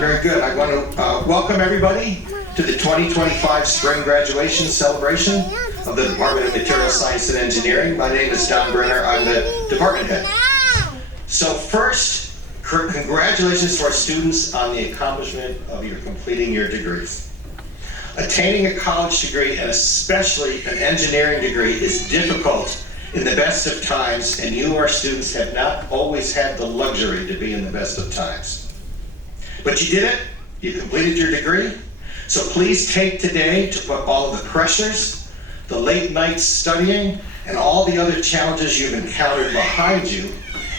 Very good. I want to welcome everybody to the 2025 Spring Graduation Celebration of the Department of Material Science and Engineering. My name is Don Brenner. I'm the department head. So first, congratulations to our students on the accomplishment of your completing your degrees. Attaining a college degree, and especially an engineering degree, is difficult in the best of times, and you, our students, have not always had the luxury to be in the best of times. But you did it, you completed your degree, so please take today to put all of the pressures, the late nights studying, and all the other challenges you've encountered behind you,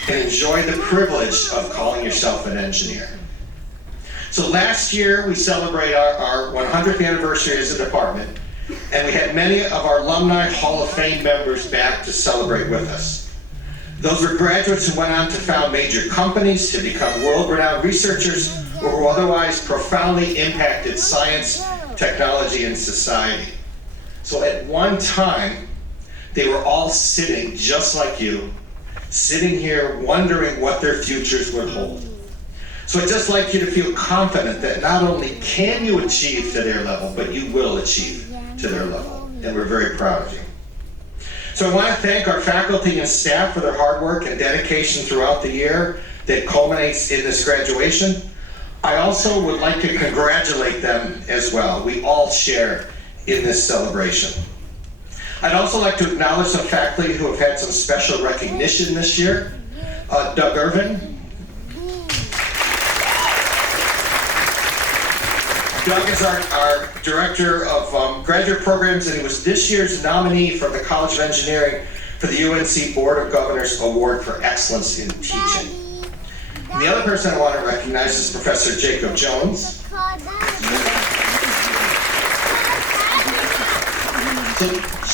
and enjoy the privilege of calling yourself an engineer. So last year, we celebrated our 100th anniversary as a department, and we had many of our Alumni Hall of Fame members back to celebrate with us. Those were graduates who went on to found major companies, to become world-renowned researchers, or who otherwise profoundly impacted science, technology, and society. So at one time, they were all sitting just like you, sitting here wondering what their futures would hold. So I'd just like you to feel confident that not only can you achieve to their level, but you will achieve to their level, and we're very proud of you. So I want to thank our faculty and staff for their hard work and dedication throughout the year that culminates in this graduation. I also would like to congratulate them as well. We all share in this celebration. I'd also like to acknowledge some faculty who have had some special recognition this year. Doug Irvin. Doug is our Director of Graduate Programs, and he was this year's nominee for the College of Engineering for the UNC Board of Governors Award for Excellence in Teaching. And the other person I want to recognize is Professor Jacob Jones. So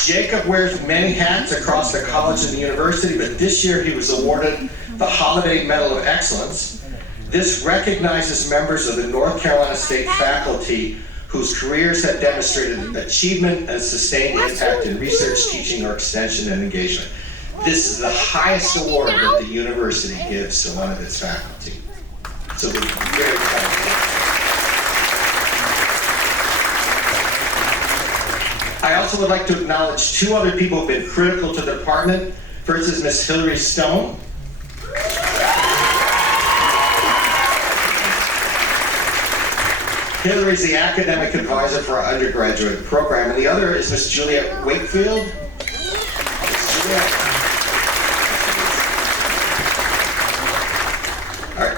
Jacob wears many hats across the college and the university, but this year he was awarded the Holiday Medal of Excellence. This recognizes members of the North Carolina State faculty whose careers have demonstrated achievement and sustained impact in research, teaching, or extension and engagement. This is the highest award that the university gives to one of its faculty. So we're very proud. I also would like to acknowledge two other people who have been critical to the department. First is Ms. Hillary Stone. Hillary is the academic advisor for our undergraduate program, and the other is Ms. Juliet Wakefield.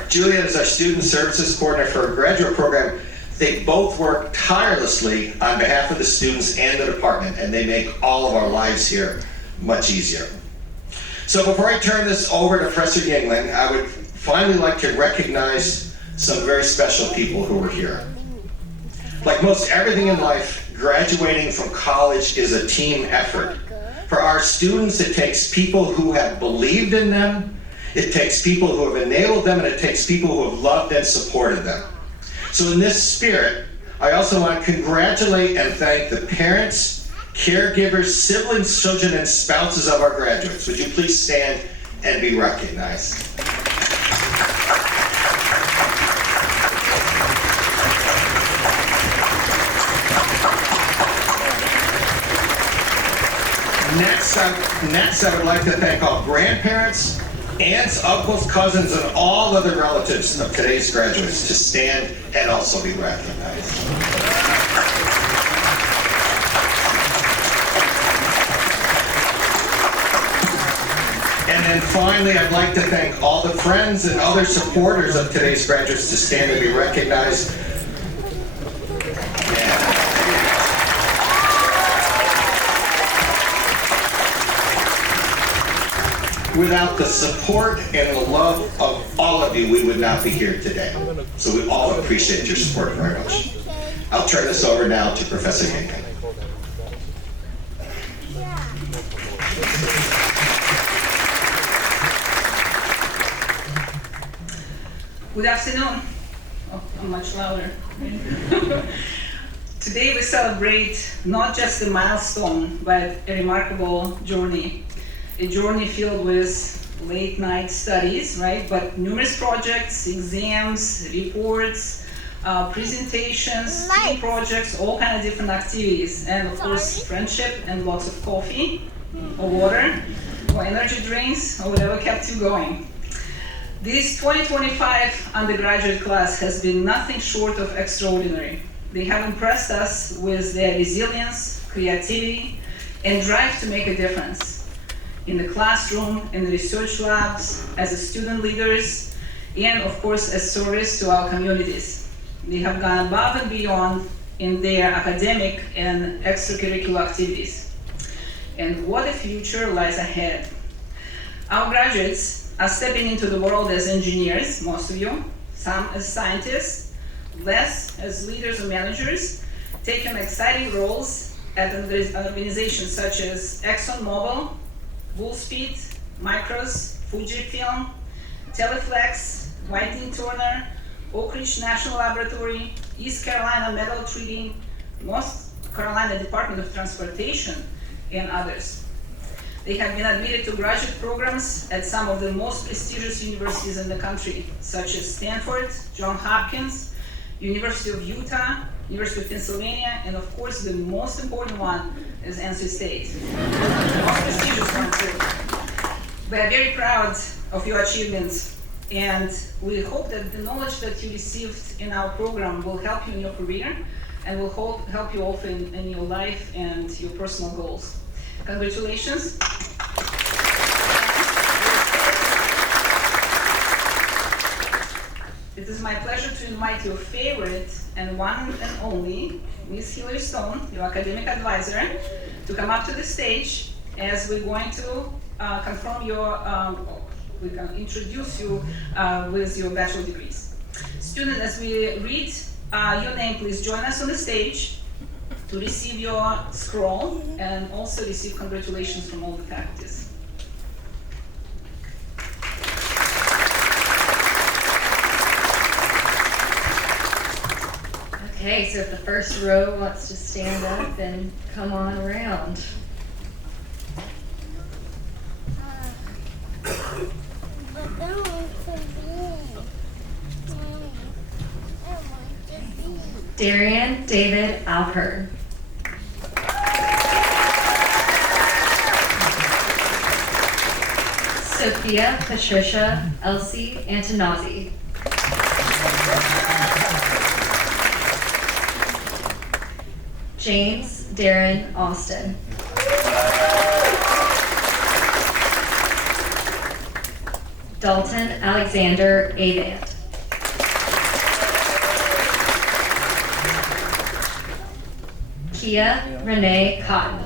Juliet is our student services coordinator for our graduate program. They both work tirelessly on behalf of the students and the department, and they make all of our lives here much easier. So before I turn this over to Professor Yingling, I would finally like to recognize some very special people who are here. Like most everything in life, graduating from college is a team effort. For our students, it takes people who have believed in them, it takes people who have enabled them, and it takes people who have loved and supported them. So in this spirit, I also want to congratulate and thank the parents, caregivers, siblings, children, and spouses of our graduates. Would you please stand and be recognized? Next, I would like to thank all grandparents, aunts, uncles, cousins, and all other relatives of today's graduates to stand and also be recognized. And then finally, I'd like to thank all the friends and other supporters of today's graduates to stand and be recognized. Without the support and the love of all of you, we would not be here today. So we all appreciate your support very much. I'll turn this over now to Professor Yingling. Good afternoon. Oh, I'm much louder. Today we celebrate not just a milestone, but a remarkable journey. A journey filled with late night studies, right? But numerous projects, exams, reports, presentations, team projects, all kind of different activities, and of course friendship and lots of coffee or water or energy drinks or whatever kept you going. This 2025 undergraduate class has been nothing short of extraordinary. They have impressed us with their resilience, creativity, and drive to make a difference in the classroom, in the research labs, as student leaders, and of course as service to our communities. They have gone above and beyond in their academic and extracurricular activities. And what a future lies ahead. Our graduates are stepping into the world as engineers, most of you, some as scientists, less as leaders or managers, taking exciting roles at organizations such as ExxonMobil, Wolfspeed, Micros, Fujifilm, Teleflex, Whiting Turner, Oak Ridge National Laboratory, East Carolina Metal Treating, North Carolina Department of Transportation, and others. They have been admitted to graduate programs at some of the most prestigious universities in the country, such as Stanford, Johns Hopkins, University of Utah, University of Pennsylvania, and of course the most important one is NC State. The most prestigious one too. We are very proud of your achievements, and we hope that the knowledge that you received in our program will help you in your career and will help you also in your life and your personal goals. Congratulations. It is my pleasure to invite your favorite and one and only, Ms. Hillary Stone, your academic advisor, to come up to the stage as we're going to confirm we can introduce you with your bachelor degrees. Students, as we read your name, please join us on the stage to receive your scroll and also receive congratulations from all the faculties. Okay, so if the first row wants to stand up and come on around. Darian David Alpert. Sophia Patricia Elsie Antonazzi. James Darren Austin. Dalton Alexander Avant. Kia Renee Cotton.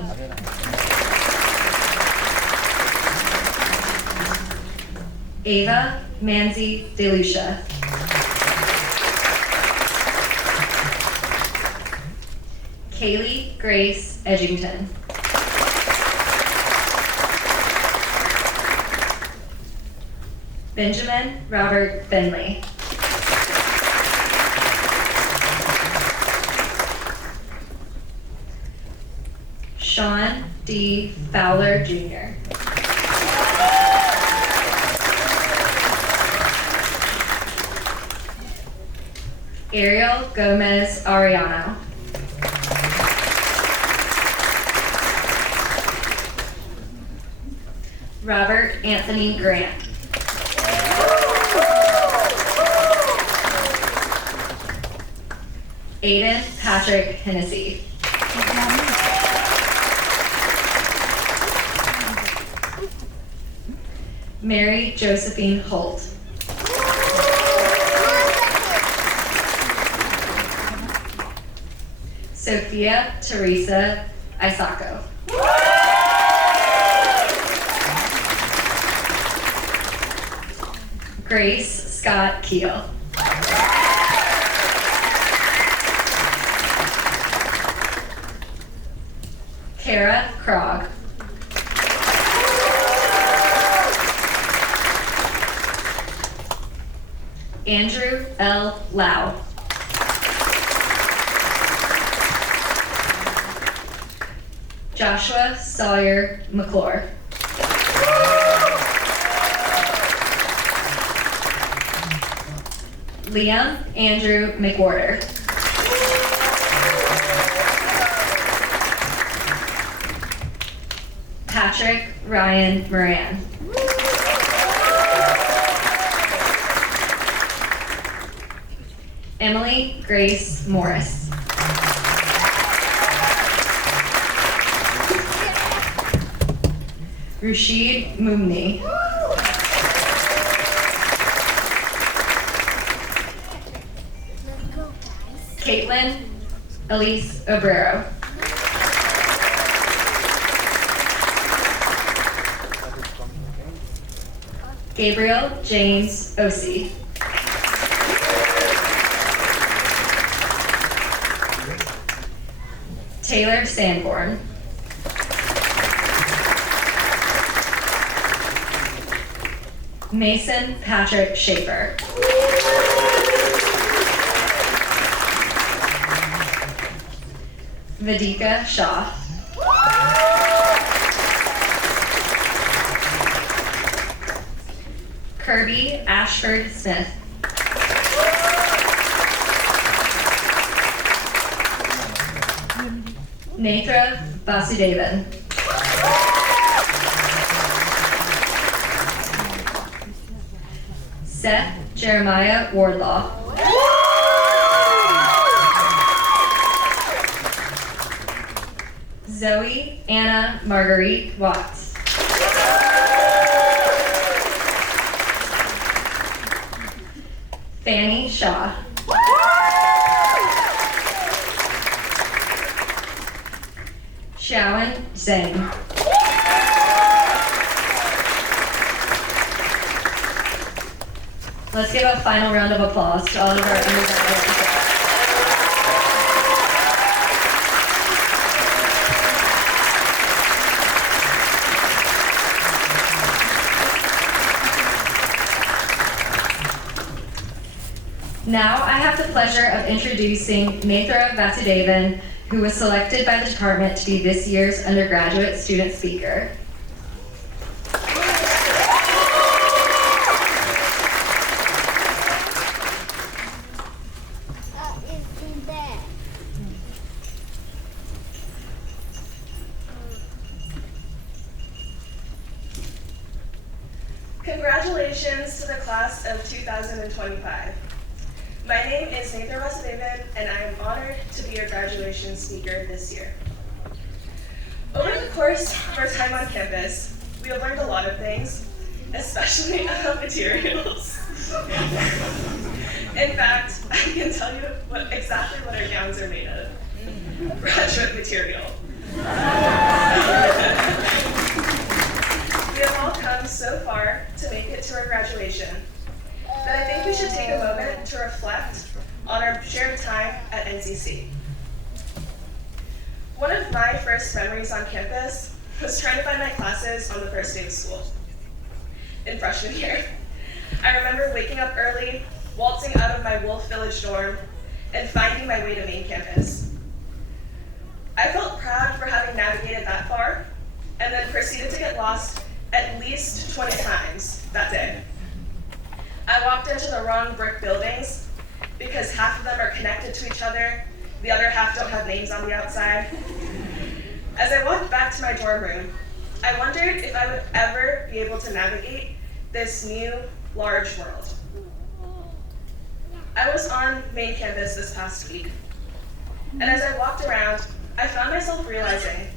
Ava Manzi DeLucia. Kaylee Grace Edgington. Benjamin Robert Finley. Sean D. Fowler Jr. Ariel Gomez Ariano. Robert Anthony Grant. Aiden Patrick Hennessy. Mary Josephine Holt. Sophia Teresa Isako. Grace Scott Keel. Kara Krog. Andrew L. Lau. Joshua Sawyer McClure. Liam Andrew McWhorter. Patrick Ryan Moran. Emily Grace Morris. Rashid Mumni. Caitlin Elise Obrero. Gabriel James Osee. Taylor Sanborn. Mason Patrick Schaefer. Vedika Shah. Kirby Ashford Smith. Netra Vasudevan. Seth Jeremiah Wardlaw. Zoe Anna Marguerite Watts. Fanny Shaw. Shawan Zhang. Let's give a final round of applause to all of our undergraduates. Now I have the pleasure of introducing Netra Vasudevan, who was selected by the department to be this year's undergraduate student speaker. Congratulations to the class of 2025. My name is Netra Vasudevan, and I am honored to be your graduation speaker this year. Over the course of our time on campus, we have learned a lot of things, especially about materials. In fact, I can tell you exactly what our gowns are made of. Graduate material. We have all come so far to make it to our graduation that I think we should take a moment to reflect on our shared time at NCC. One of my first memories on campus was trying to find my classes on the first day of school. In freshman year, I remember waking up early, waltzing out of my Wolf Village dorm, and finding my way to main campus. I felt proud for having navigated that far, and then proceeded to get lost at least 20 times that day. I walked into the wrong brick buildings because half of them are connected to each other, the other half don't have names on the outside. As I walked back to my dorm room, I wondered if I would ever be able to navigate this new, large world. I was on main campus this past week, and as I walked around, I found myself realizing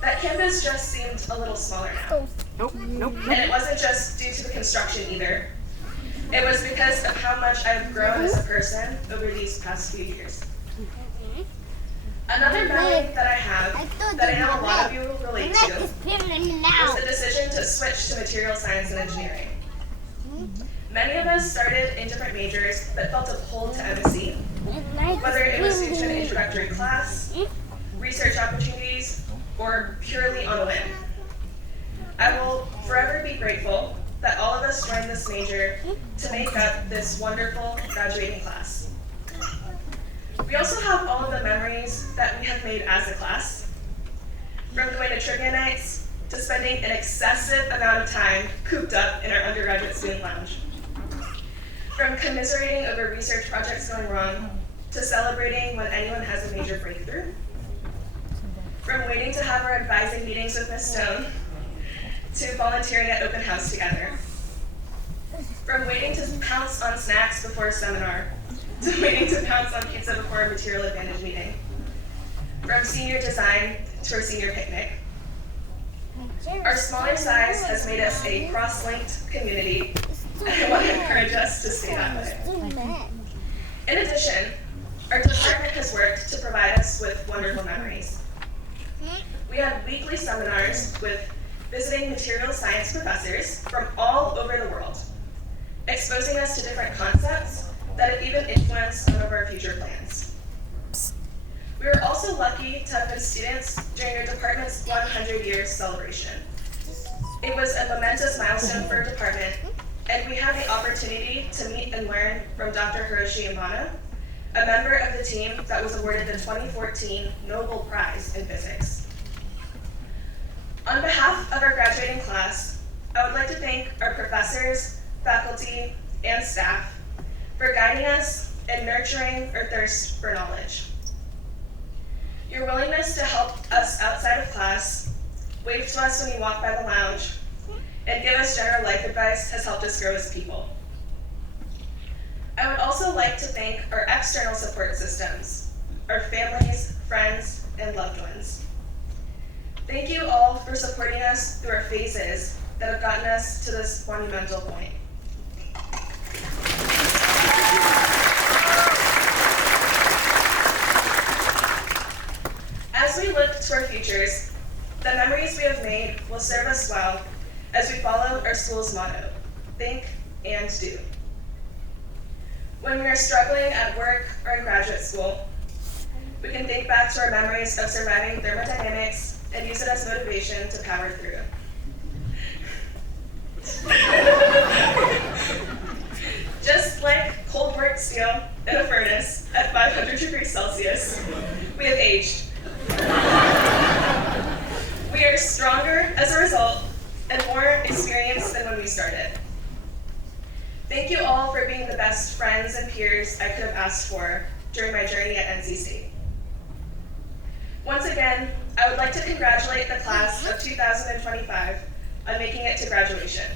that campus just seemed a little smaller now. And it wasn't just due to the construction either. It was because of how much I've grown as a person over these past few years. Another memory that I have, that I know a lot of you will relate to, was the decision to switch to material science and engineering. Many of us started in different majors but felt a pull to MSE, whether it was due to an introductory class, research opportunities, or purely on a whim. I will forever be grateful that all of us joined this major to make up this wonderful graduating class. We also have all of the memories that we have made as a class, from going to trivia nights to spending an excessive amount of time cooped up in our undergraduate student lounge. From commiserating over research projects going wrong, to celebrating when anyone has a major breakthrough. From waiting to have our advising meetings with Ms. Stone, to volunteering at open house together. From waiting to pounce on snacks before a seminar, to waiting to pounce on pizza before a material advantage meeting. From senior design to our senior picnic. Our smaller size has made us a cross-linked community, and I want to encourage us to stay that way. In addition, our department has worked to provide us with wonderful memories. We had weekly seminars with visiting material science professors from all over the world, exposing us to different concepts that have even influenced some of our future plans. We were also lucky to have been students during our department's 100 years celebration. It was a momentous milestone for our department, and we had the opportunity to meet and learn from Dr. Hiroshi Amano, a member of the team that was awarded the 2014 Nobel Prize in Physics. On behalf of our graduating class, I would like to thank our professors, faculty, and staff for guiding us and nurturing our thirst for knowledge. Your willingness to help us outside of class, wave to us when you walk by the lounge, and give us general life advice has helped us grow as people. I would also like to thank our external support systems, our families, friends, and loved ones. Thank you all for supporting us through our phases that have gotten us to this monumental point. As we look to our futures, the memories we have made will serve us well as we follow our school's motto, think and do. When we are struggling at work or in graduate school, we can think back to our memories of surviving thermodynamics and use it as motivation to power through. Just like cold work steel in a furnace at 500 degrees Celsius, we have aged. We are stronger as a result and more experienced than when we started. Thank you all for being the best friends and peers I could have asked for during my journey at NCC. Once again, I would like to congratulate the class of 2025 on making it to graduation.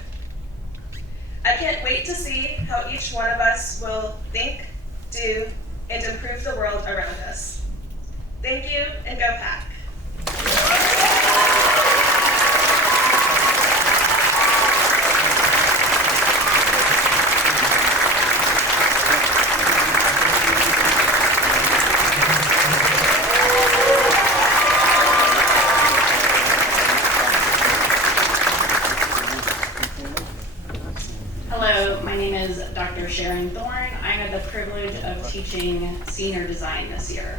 I can't wait to see how each one of us will think, do, and improve the world around us. Thank you, and go Pack. Hello, my name is Dr. Sharon Thorne. I had the privilege of teaching senior design this year.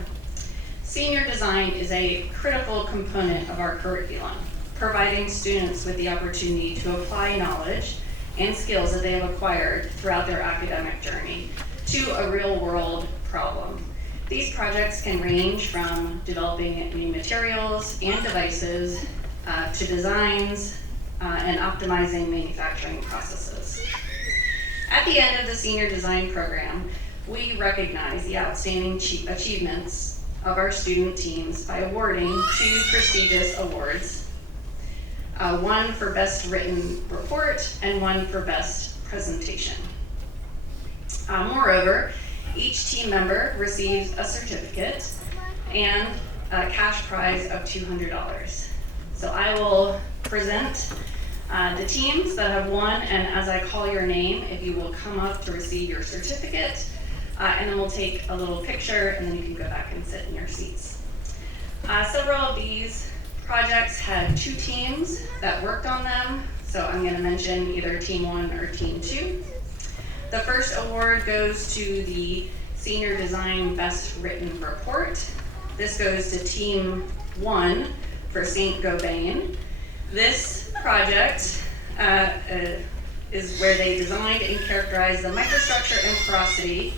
Senior design is a critical component of our curriculum, providing students with the opportunity to apply knowledge and skills that they have acquired throughout their academic journey to a real-world problem. These projects can range from developing new materials and devices to designs and optimizing manufacturing processes. At the end of the senior design program, we recognize the outstanding achievements of our student teams by awarding 2 prestigious awards, one for Best Written Report and one for Best Presentation. Moreover, each team member receives a certificate and a cash prize of $200. So I will present the teams that have won, and as I call your name, if you will come up to receive your certificate, and then we'll take a little picture, and then you can go back and sit in your seats. Several of these projects had 2 teams that worked on them, so I'm going to mention either Team 1 or Team 2. The first award goes to the Senior Design Best Written Report. This goes to Team 1 for St. Gobain. This project is where they designed and characterized the microstructure and porosity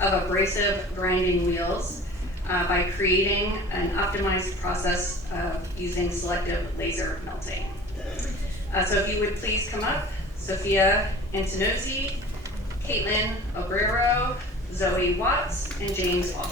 of abrasive grinding wheels by creating an optimized process of using selective laser melting. So if you would please come up, Sophia Antonozzi, Caitlin Obrero, Zoe Watts, and James Walsh.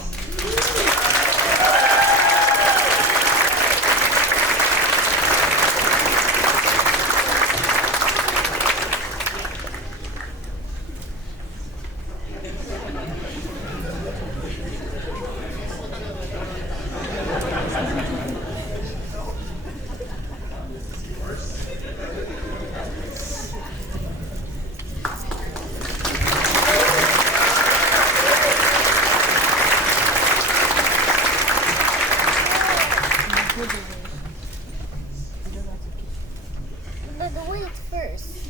But wait first.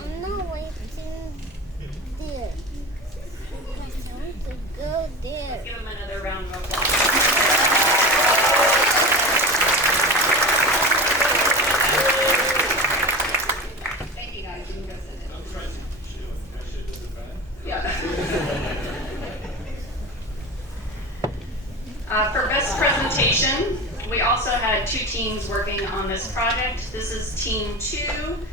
I'm not waiting there. Because I want to go there. Give them another round of applause. Thank you guys. You can go sit in. Yeah. For best presentation, we also had 2 teams working on this project. This is Team 2,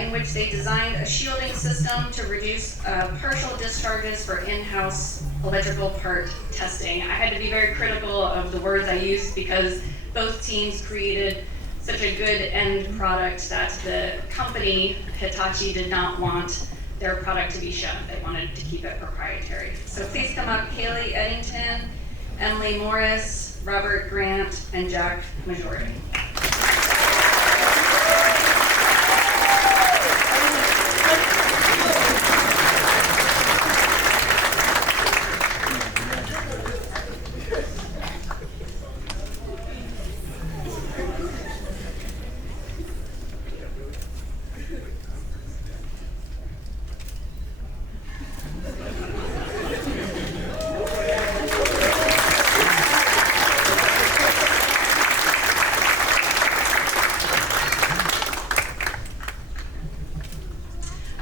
in which they designed a shielding system to reduce partial discharges for in-house electrical part testing. I had to be very critical of the words I used because both teams created such a good end product that the company, Hitachi, did not want their product to be shown. They wanted to keep it proprietary. So please come up, Kaylee Eddington, Emily Morris, Robert Grant, and Jack Majority.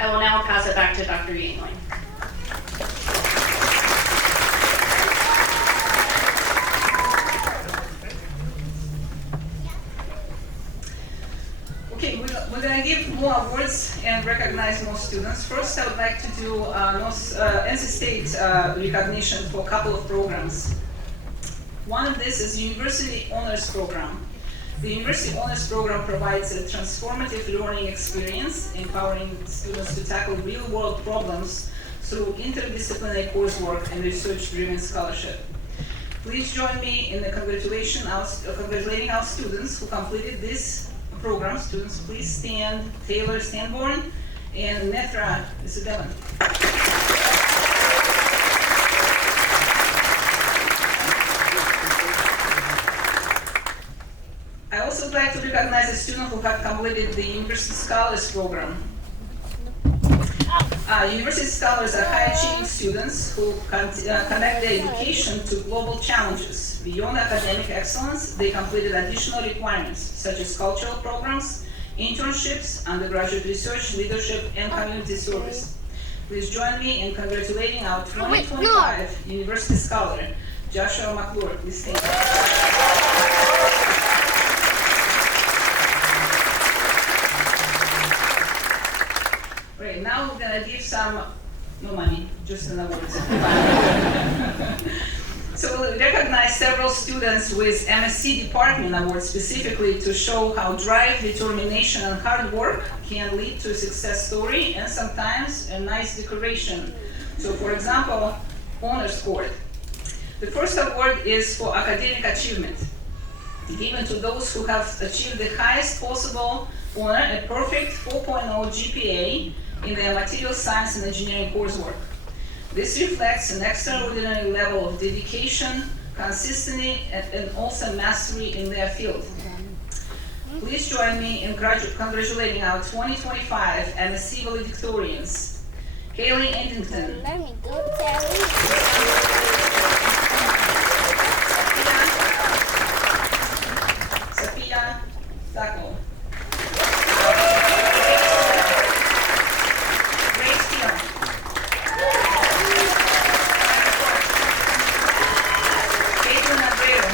I will now pass it back to Dr. Yingling. Okay, we're gonna give more awards and recognize more students. First, I would like to do NC State recognition for a couple of programs. One of this is University Honors Program. The University Honors Program provides a transformative learning experience, empowering students to tackle real-world problems through interdisciplinary coursework and research-driven scholarship. Please join me in congratulating our students who completed this program. Students, please stand. Taylor Stanborn and Netra Isidevan. I also would like to recognize a student who had completed the University Scholars Program. University Scholars are high-achieving students who connect their education to global challenges. Beyond academic excellence, they completed additional requirements, such as cultural programs, internships, undergraduate research, leadership, and community service. Please join me in congratulating our 2025 University Scholar, Joshua McClure. Please stand. Right, now we're gonna give no money, just an award. So we'll recognize several students with MSE Department Awards specifically to show how drive, determination, and hard work can lead to a success story and sometimes a nice decoration. So for example, Honors Court. The first award is for academic achievement, given to those who have achieved the highest possible honor, a perfect 4.0 GPA in their material science and engineering coursework. This reflects an extraordinary level of dedication, consistency, and also mastery in their field. Please join me in congratulating our 2025 MSE valedictorians, Kaylee Eddington, Let me go tell you. Sophia Sacco, Grace Thion, Caitlin Abreu,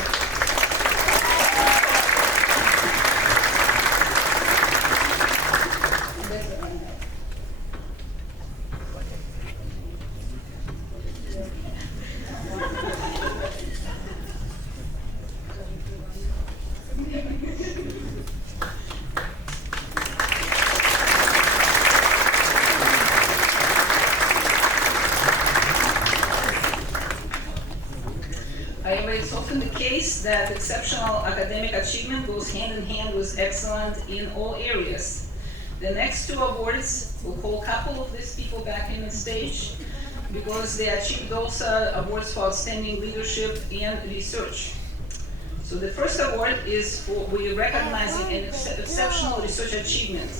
that exceptional academic achievement goes hand in hand with excellence in all areas. The next two awards, we'll call a couple of these people back in the stage because they achieved those awards for outstanding leadership and research. So the first award is for we're recognizing an exceptional research achievement.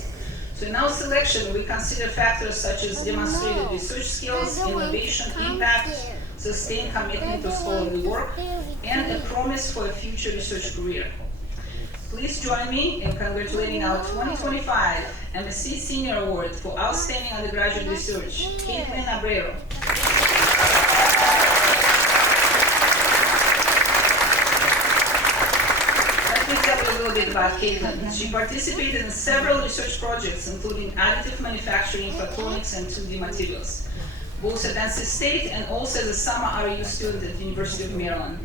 So in our selection, we consider factors such as demonstrated research skills, innovation, impact, sustained commitment to scholarly work, and a promise for a future research career. Please join me in congratulating our 2025 MSE Senior Award for Outstanding Undergraduate Research, Caitlin Abreu. Let me tell you a little bit about Caitlin. She participated in several research projects, including additive manufacturing, photonics, and 2D materials, both at NC State and also as a summer RU student at the University of Maryland.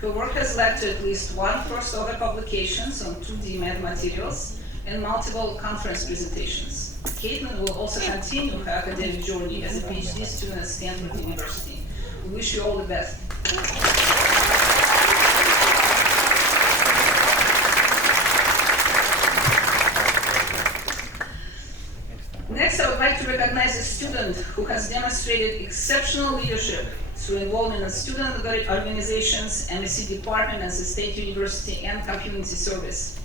Her work has led to at least one first-author publications on 2D materials and multiple conference presentations. Caitlin will also continue her academic journey as a PhD student at Stanford University. We wish you all the best. Next, I would like to recognize a student who has demonstrated exceptional leadership through involvement in student organizations, MSE department, as a state university, and community service,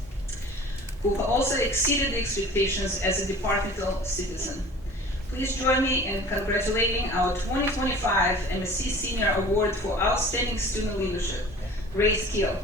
who also exceeded the expectations as a departmental citizen. Please join me in congratulating our 2025 MSE Senior Award for Outstanding Student Leadership, Grace Keel.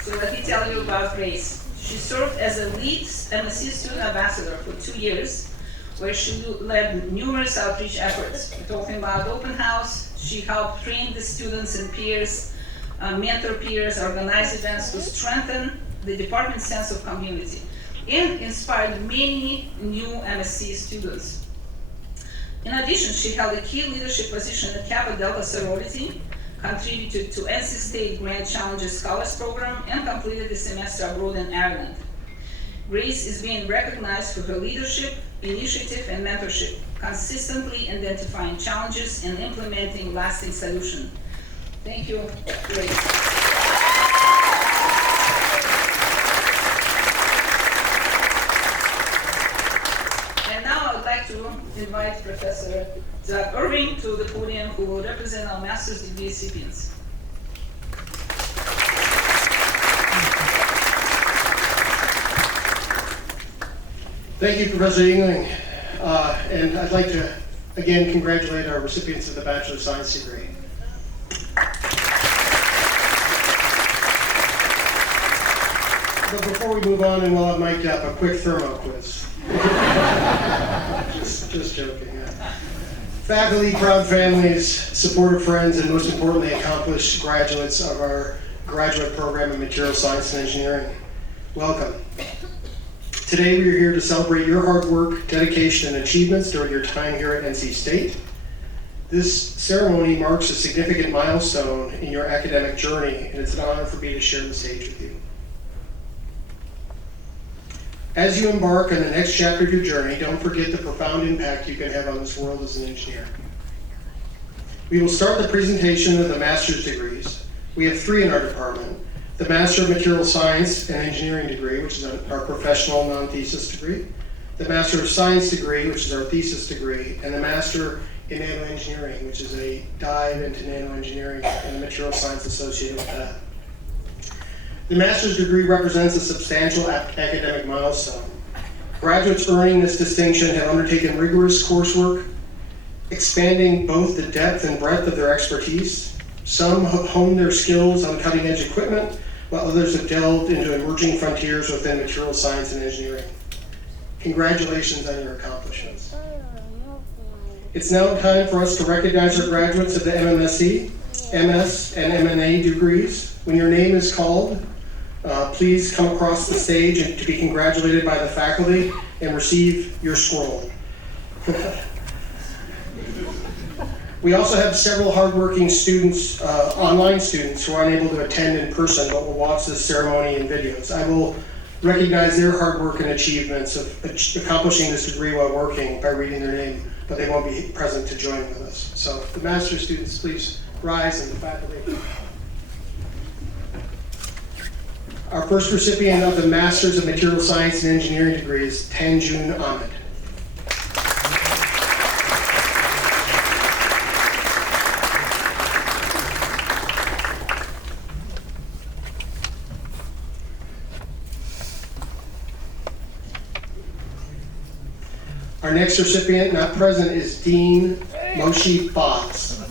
So let me tell you about Grace. She served as a lead MSE student ambassador for 2 years, where she led numerous outreach efforts. We're talking about open house. She helped train the students and peers, mentor peers, organize events to strengthen the department's sense of community, and inspired many new MSE students. In addition, she held a key leadership position at Kappa Delta sorority, contributed to NC State Grand Challenges Scholars Program, and completed a semester abroad in Ireland. Grace is being recognized for her leadership, initiative, and mentorship, consistently identifying challenges and implementing lasting solutions. Thank you, Grace. And now I would like to invite Professor Doug Irving to the podium, who will represent our master's degree recipients. Thank you, Professor Yingling. And I'd like to again congratulate our recipients of the Bachelor of Science degree. But before we move on, and while I'm mic'd up, a quick thermo quiz. just joking. Faculty, proud families, supportive friends, and most importantly, accomplished graduates of our graduate program in Material Science and Engineering. Welcome. Today we are here to celebrate your hard work, dedication, and achievements during your time here at NC State. This ceremony marks a significant milestone in your academic journey, and it's an honor for me to share the stage with you. As you embark on the next chapter of your journey, don't forget the profound impact you can have on this world as an engineer. We will start the presentation with the master's degrees. We have 3 in our department: the Master of Material Science and Engineering degree, which is our professional non-thesis degree, the Master of Science degree, which is our thesis degree, and the Master in Nanoengineering, which is a dive into nanoengineering and the material science associated with that. The master's degree represents a substantial academic milestone. Graduates earning this distinction have undertaken rigorous coursework, expanding both the depth and breadth of their expertise. Some have honed their skills on cutting-edge equipment, while others have delved into emerging frontiers within material science and engineering. Congratulations on your accomplishments. It's now time for us to recognize our graduates of the MMSE, MS, and MNA degrees. When your name is called, please come across the stage and to be congratulated by the faculty and receive your scroll. We also have several hardworking students, online students, who are unable to attend in person but will watch this ceremony in videos. I will recognize their hard work and achievements of accomplishing this degree while working by reading their name, but they won't be present to join with us. So if the master's students, please rise, and the faculty. Our first recipient of the Master's of Material Science and Engineering degree is Tanjun Ahmed. Our next recipient, not present, is Dean Moshe Fox.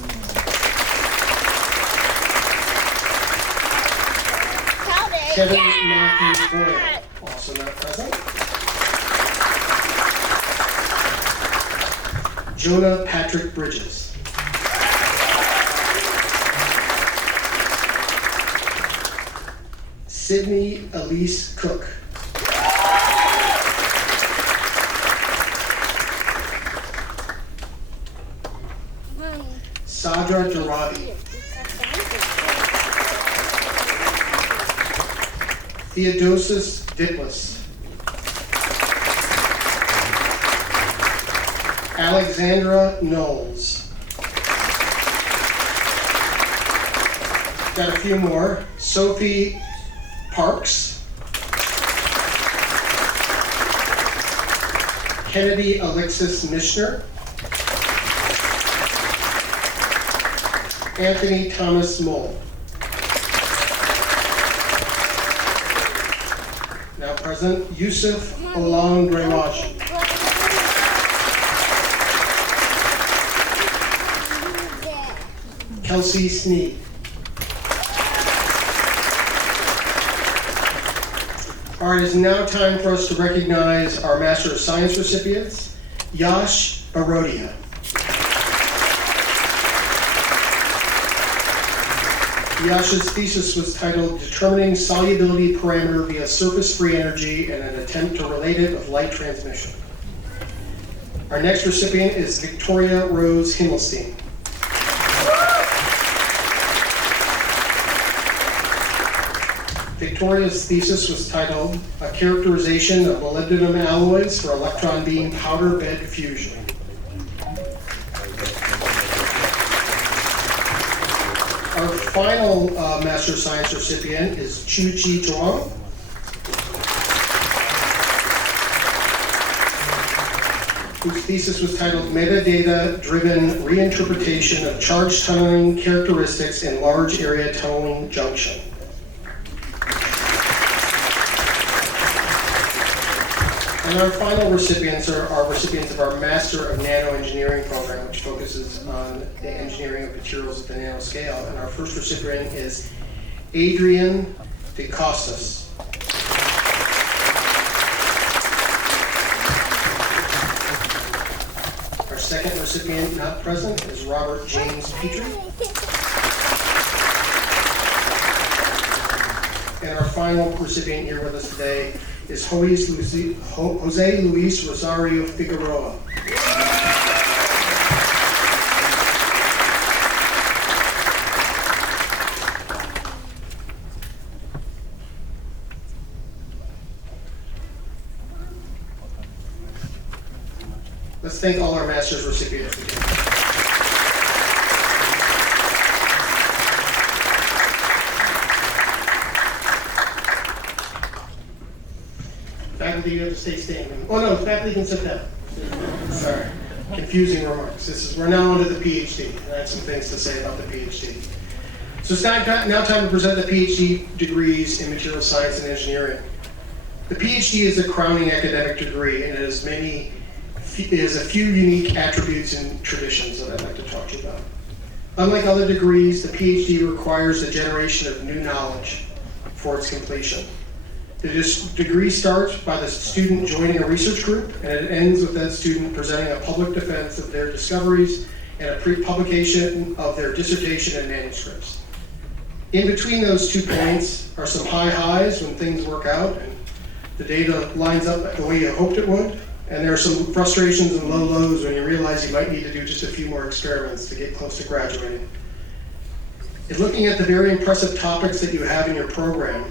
Kevin Matthew Boyle, also not present. Jonah Patrick Bridges. Sydney Elise Cook. Sadra Jarabi. Theodosis Diplis. Alexandra Knowles. Got a few more. Sophie Parks. Kennedy Alexis Mishner. Anthony Thomas Mole. Now present, Yusuf Olam Drewaji. Kelsey Sneed. All right, it's now time for us to recognize our Master of Science recipients. Yash Barodia. Yash's thesis was titled Determining Solubility Parameter via Surface Free Energy and an Attempt to Relate It with Light Transmission. Our next recipient is Victoria Rose Himmelstein. Victoria's thesis was titled A Characterization of Molybdenum Alloys for Electron Beam Powder Bed Fusion. Our final Master of Science recipient is Chu-Chi Zhuang. Whose thesis was titled Metadata-Driven Reinterpretation of Charge Tunneling Characteristics in Large Area Tunneling Junction. And our final recipients are recipients of our Master of Nanoengineering program, which focuses on the engineering of materials at the nanoscale. And our first recipient is Adrian De Costas. Our second recipient, not present, is Robert James Petrie. And our final recipient here with us today is Jose Luis Rosario Figueroa. Let's thank all our Master's recipients again. Faculty, you have to stay standing. Oh no, faculty can sit down. Sorry, confusing remarks. We're now on to the PhD. I have some things to say about the PhD. So it's now time to present the PhD degrees in material science and engineering. The PhD is a crowning academic degree, and it has a few unique attributes and traditions that I'd like to talk to you about. Unlike other degrees, the PhD requires the generation of new knowledge for its completion. The degree starts by the student joining a research group, and it ends with that student presenting a public defense of their discoveries and a pre-publication of their dissertation and manuscripts. In between those 2 points are some high highs when things work out and the data lines up the way you hoped it would, and there are some frustrations and low lows when you realize you might need to do just a few more experiments to get close to graduating. In looking at the very impressive topics that you have in your program,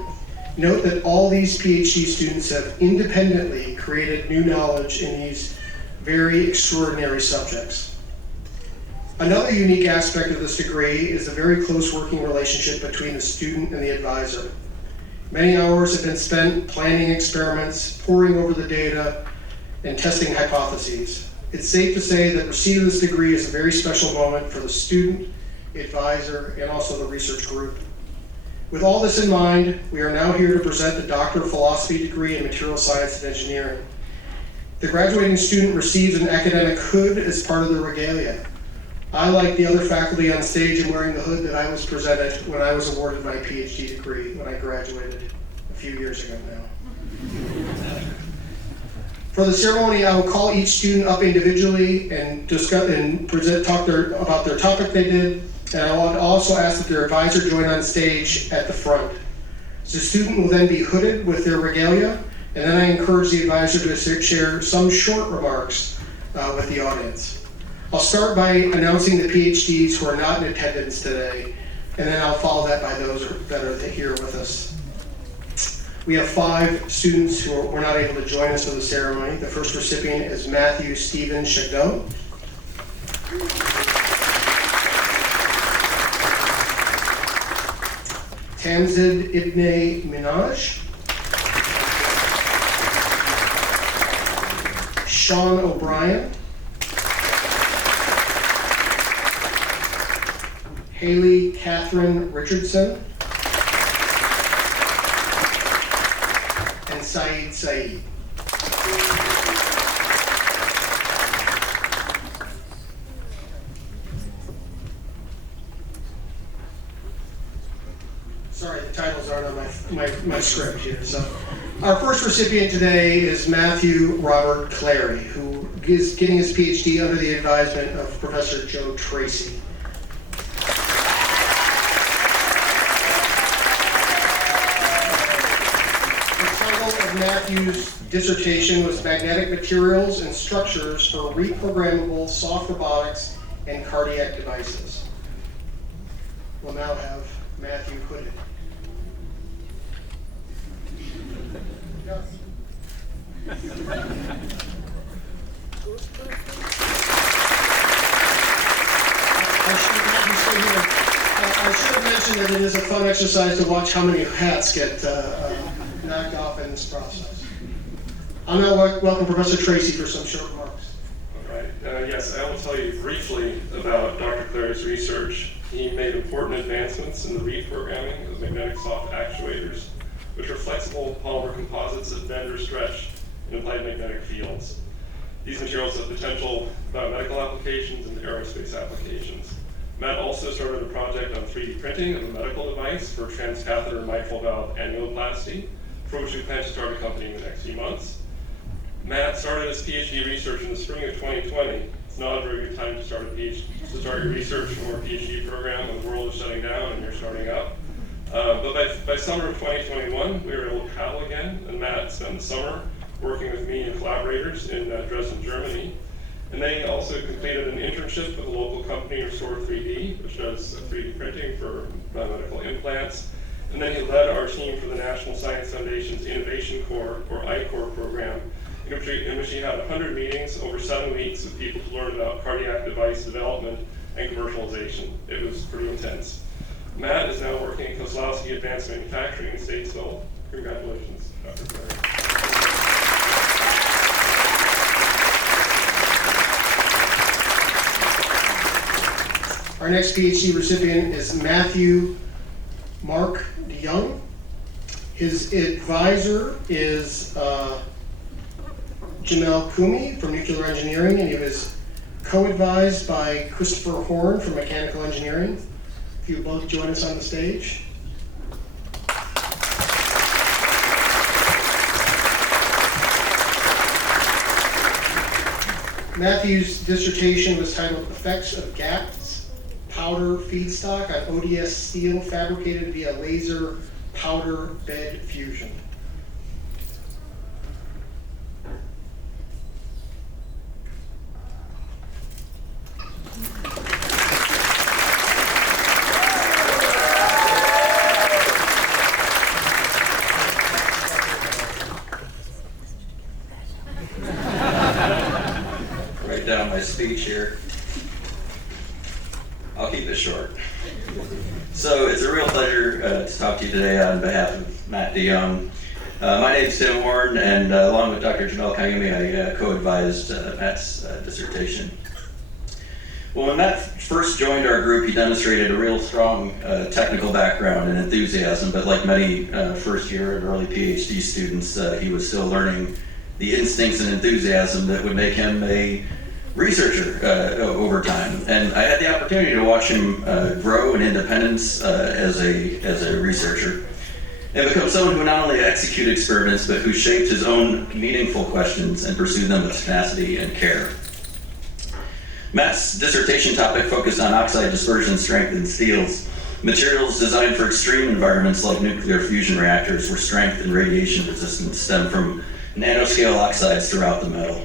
Note that all these PhD students have independently created new knowledge in these very extraordinary subjects. Another unique aspect of this degree is the very close working relationship between the student and the advisor. Many hours have been spent planning experiments, poring over the data, and testing hypotheses. It's safe to say that receipt of this degree is a very special moment for the student, advisor, and also the research group. With all this in mind, we are now here to present the Doctor of Philosophy degree in Material Science and Engineering. The graduating student receives an academic hood as part of the regalia. I, like the other faculty on stage, am wearing the hood that I was presented when I was awarded my PhD degree when I graduated a few years ago now. For the ceremony, I will call each student up individually and discuss and talk about their topic they did, and I will also ask that their advisor join on stage at the front. So the student will then be hooded with their regalia, and then I encourage the advisor to share some short remarks with the audience. I'll start by announcing the PhDs who are not in attendance today, and then I'll follow that by those that are here with us. We have 5 students who were not able to join us for the ceremony. The first recipient is Matthew Stephen Chagot. Tamzid Ibn Minaj. Sean O'Brien. Haley Catherine Richardson. And Saeed Saeed. Sorry, the titles aren't on my script here. So, our first recipient today is Matthew Robert Clary, who is getting his PhD under the advisement of Professor Joe Tracy. Matthew's dissertation was Magnetic Materials and Structures for Reprogrammable Soft Robotics and Cardiac Devices. We'll now have Matthew hooded. I should have mentioned that it is a fun exercise to watch how many hats get knocked off in this process. I'll now welcome Professor Tracy for some short remarks. All right. Yes, I will tell you briefly about Dr. Clary's research. He made important advancements in the reprogramming of magnetic soft actuators, which are flexible polymer composites that bend or stretch in applied magnetic fields. These materials have potential biomedical applications and aerospace applications. Matt also started a project on 3D printing of a medical device for transcatheter mitral valve annuloplasty, for which we plan to start a company in the next few months. Matt started his PhD research in the spring of 2020. It's not a very good time to start your research or PhD program when the world is shutting down and you're starting up. But by summer of 2021, we were able to travel again, and Matt spent the summer working with me and collaborators in Dresden, Germany. And then he also completed an internship with a local company, Restore 3D, which does 3D printing for biomedical implants. And then he led our team for the National Science Foundation's Innovation Corps, or I-Corps program, in which he had 100 meetings over 7 weeks with people to learn about cardiac device development and commercialization. It was pretty intense. Matt is now working at Kozlowski Advanced Manufacturing in Statesville. Congratulations, Dr. Clary. Our next PhD recipient is Matthew Mark DeYoung. His advisor is Jamel Kumi from Nuclear Engineering, and he was co-advised by Christopher Horn from Mechanical Engineering. If you would both join us on the stage. Matthew's dissertation was titled Effects of Gas Powder Feedstock on ODS Steel Fabricated via Laser Powder Bed Fusion. I'll keep it short. So it's a real pleasure to talk to you today on behalf of Matt DeYoung. My name is Tim Warren, and along with Dr. Jamel Kayumi, I co-advised Matt's dissertation. Well, when Matt first joined our group, he demonstrated a real strong technical background and enthusiasm, but like many first-year and early PhD students, he was still learning the instincts and enthusiasm that would make him a researcher over time. And I had the opportunity to watch him grow in independence as a researcher and become someone who not only executed experiments, but who shaped his own meaningful questions and pursued them with tenacity and care. Matt's dissertation topic focused on oxide dispersion strength in steels, materials designed for extreme environments like nuclear fusion reactors, where strength and radiation resistance stem from nanoscale oxides throughout the metal.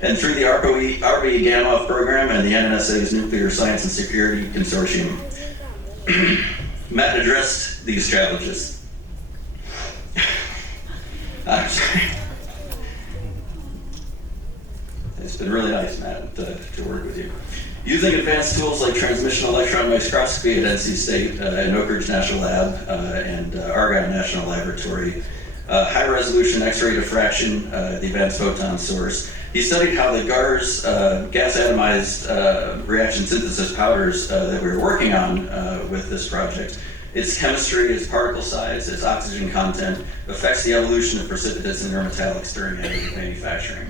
And through the RBE Gamma program and the NNSA's Nuclear Science and Security Consortium, Matt addressed these challenges. I'm sorry. It's been really nice, Matt, to work with you. Using advanced tools like transmission electron microscopy at NC State and Oak Ridge National Lab and Argonne National Laboratory, high-resolution X-ray diffraction, the advanced photon source, he studied how the GARS, gas-atomized reaction synthesis powders that we were working on with this project, its chemistry, its particle size, its oxygen content affects the evolution of precipitates and metallics during additive manufacturing.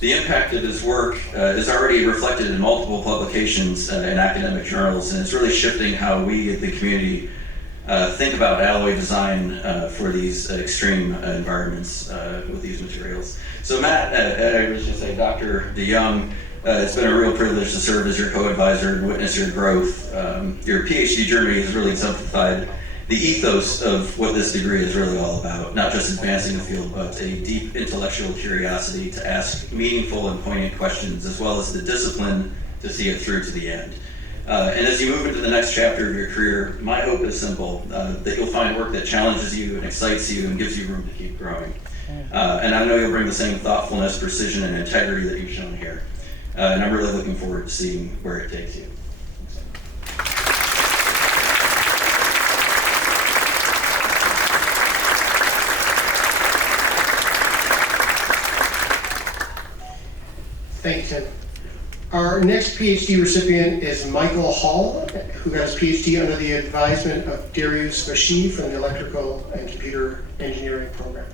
The impact of his work is already reflected in multiple publications in academic journals, and it's really shifting how we at the community think about alloy design for these extreme environments with these materials. So Matt, I was just say, Dr. DeYoung, it's been a real privilege to serve as your co-advisor and witness your growth. Your PhD journey has really exemplified the ethos of what this degree is really all about, not just advancing the field, but a deep intellectual curiosity to ask meaningful and poignant questions, as well as the discipline to see it through to the end. And as you move into the next chapter of your career, my hope is simple, that you'll find work that challenges you and excites you and gives you room to keep growing. And I know you'll bring the same thoughtfulness, precision, and integrity that you've shown here. And I'm really looking forward to seeing where it takes you. Thank you, Tim. Our next PhD recipient is Michael Hall, who got his PhD under the advisement of Darius Vashi from the Electrical and Computer Engineering program.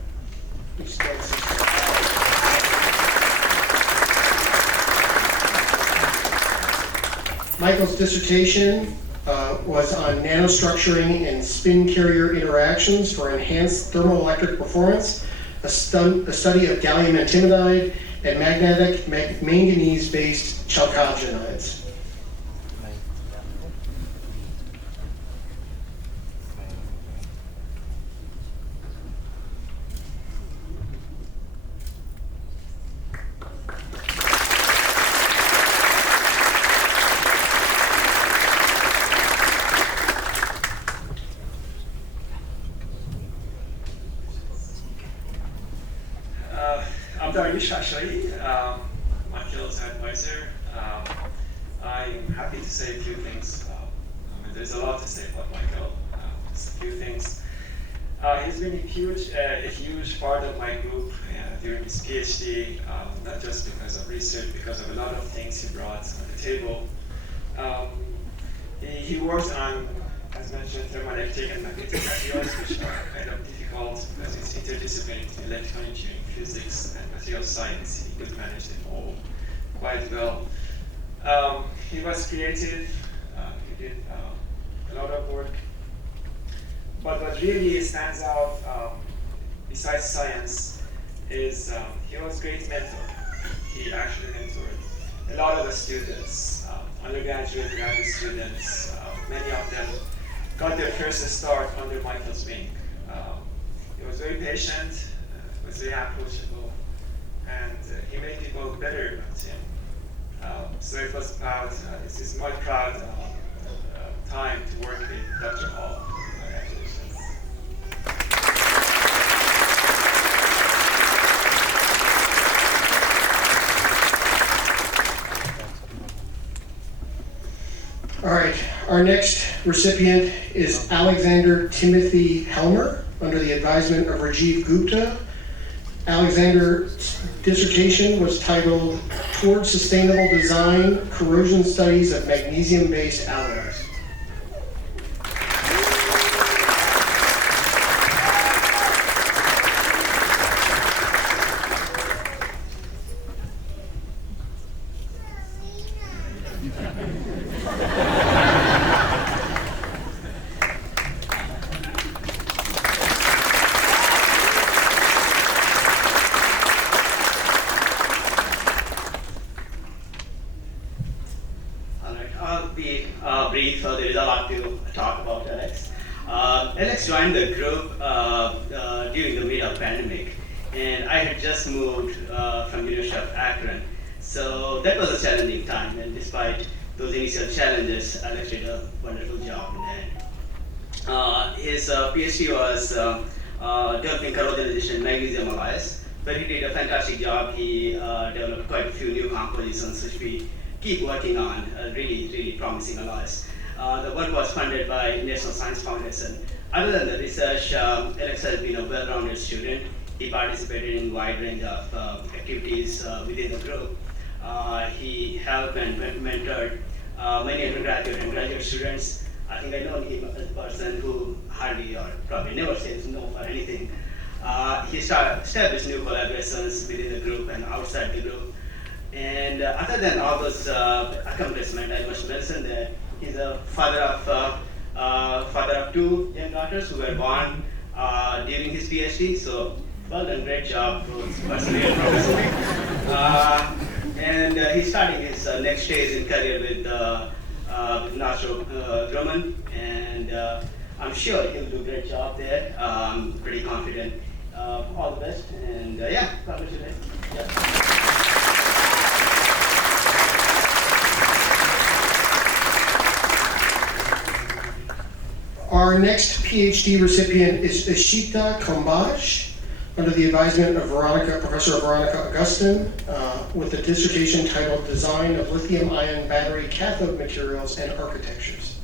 Michael's dissertation was on nanostructuring and spin carrier interactions for enhanced thermoelectric performance, a study of gallium antimonide and magnetic manganese-based chalcogenides. I'm Darius Vashi, Michael's advisor. I'm happy to say a few things. There's a lot to say about Michael. Just a few things. He's been a huge part of my group during his PhD, not just because of research, because of a lot of things he brought on the table. He worked on, as mentioned, thermoelectric and magnetic materials, which are kind of difficult because it's interdisciplinary to electron engineering, physics, and material science. He could manage them all quite well. He was creative. He did a lot of work. But what really stands out, besides science, is he was a great mentor. He actually mentored a lot of the students, undergraduate, graduate students. Many of them got their first start under Michael's wing. He was very patient, was very approachable, and he made people better at him. So it was proud, this is my proud time to work with Dr. Hall. Congratulations. All right, our next recipient is Alexander Timothy Helmer, under the advisement of Rajiv Gupta. Alexander's dissertation was titled Towards Sustainable Design, Corrosion Studies of Magnesium-Based Alloys. Brief, there is a lot to talk about Alex. Alex joined the group during the mid of pandemic, and I had just moved from University of Akron. So that was a challenging time, and despite those initial challenges, Alex did a wonderful job in that. His PhD was developing corrosion-resistant magnesium alloys, but he did a fantastic job. He developed quite a few new compositions, which we keep working on, really promising alloys. The work was funded by National Science Foundation. Other than the research, Alex has been a well-rounded student. He participated in a wide range of activities within the group. He helped and mentored many undergraduate and graduate students. I think I know him as a person who hardly or probably never says no for anything. He established new collaborations within the group and outside the group. And other than all those accomplishments, I must mention that he's a father of two young daughters who were born during his PhD. So, well done, great job, both personally and professionally. And he's starting his next stage in career with Northrop Grumman, and I'm sure he'll do a great job there. I'm pretty confident. All the best, and yeah, congratulations. Yeah. Our next PhD recipient is Ishita Kambaj, under the advisement of Professor Veronica Augustin, with a dissertation titled Design of Lithium-Ion Battery Cathode Materials and Architectures.